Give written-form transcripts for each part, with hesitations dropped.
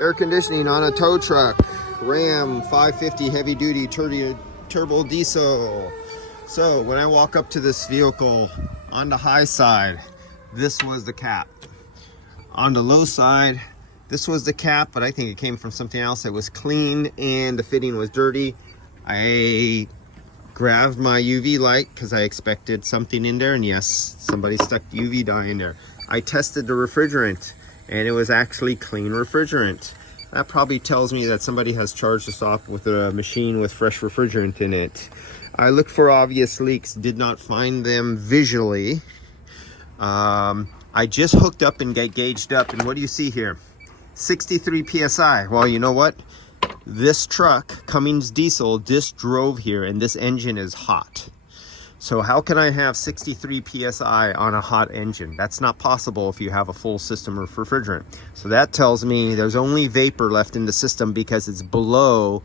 Air conditioning on a tow truck. Ram 550 heavy duty turbo diesel. So when I walk up to this vehicle, on the high side, this was the cap. On the low side, this was the cap, but I think it came from something else. It was clean and the fitting was dirty. I grabbed my UV light because I expected something in there, and yes, somebody stuck UV dye in there. I tested the refrigerant and it was actually clean refrigerant. That probably tells me that somebody has charged this off with a machine with fresh refrigerant in it. I looked for obvious leaks, did not find them visually. I just hooked up and got gauged up, and what do you see here? 63 PSI. Well, you know what? This truck, Cummins diesel, just drove here and this engine is hot. So how can I have 63 PSI on a hot engine? That's not possible if you have a full system of refrigerant. So that tells me there's only vapor left in the system because it's below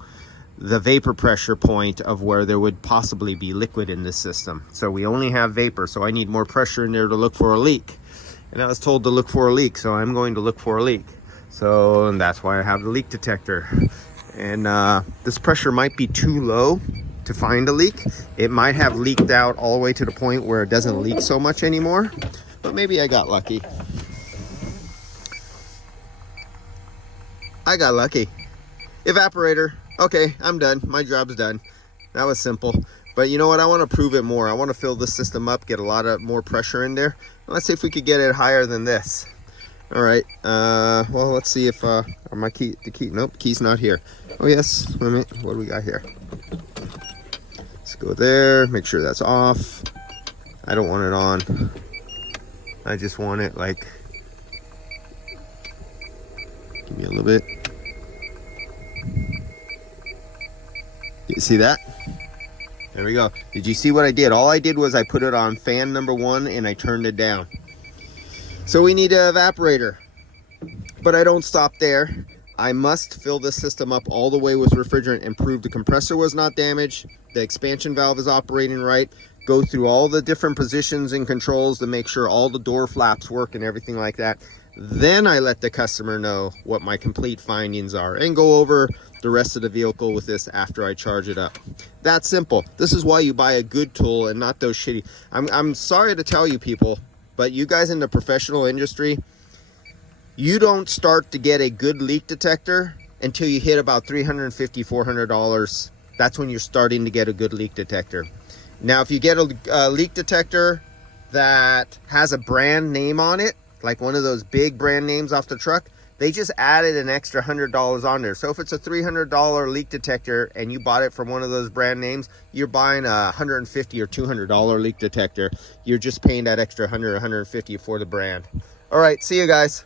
the vapor pressure point of where there would possibly be liquid in this system. So we only have vapor, so I need more pressure in there to look for a leak. And I was told to look for a leak, so I'm going to look for a leak. So and that's why I have the leak detector. And this pressure might be too low to find a leak. It might have leaked out all the way to the point where it doesn't leak so much anymore, but maybe I got lucky. I got lucky. Evaporator. Okay, I'm done. My job's done. That was simple. But you know what? I want to prove it more. I want to fill this system up, get a lot of more pressure in there. Let's see if we could get it higher than this. All right. Well, let's see if my key. Nope, key's not here. Oh yes. Wait a minute. What do we got here? Let's go there. Make sure that's off. I don't want it on. I just want it like. Give me a little bit. You see that? There we go. Did you see what I did? All I did was I put it on fan number 1 and I turned it down. So we need an evaporator. But I don't stop there. I must fill this system up all the way with refrigerant and prove the compressor was not damaged, the expansion valve is operating right, go through all the different positions and controls to make sure all the door flaps work and everything like that. Then I let the customer know what my complete findings are and go over the rest of the vehicle with this after I charge it up. That's simple. This is why you buy a good tool and not those shitty. I'm sorry to tell you people, but you guys in the professional industry, you don't start to get a good leak detector until you hit about $350, $400. That's when you're starting to get a good leak detector. Now, if you get a leak detector that has a brand name on it, like one of those big brand names off the truck, they just added an extra $100 on there. So if it's a $300 leak detector and you bought it from one of those brand names, you're buying a $150 or $200 leak detector. You're just paying that extra $100, $150 for the brand. All right, see you guys.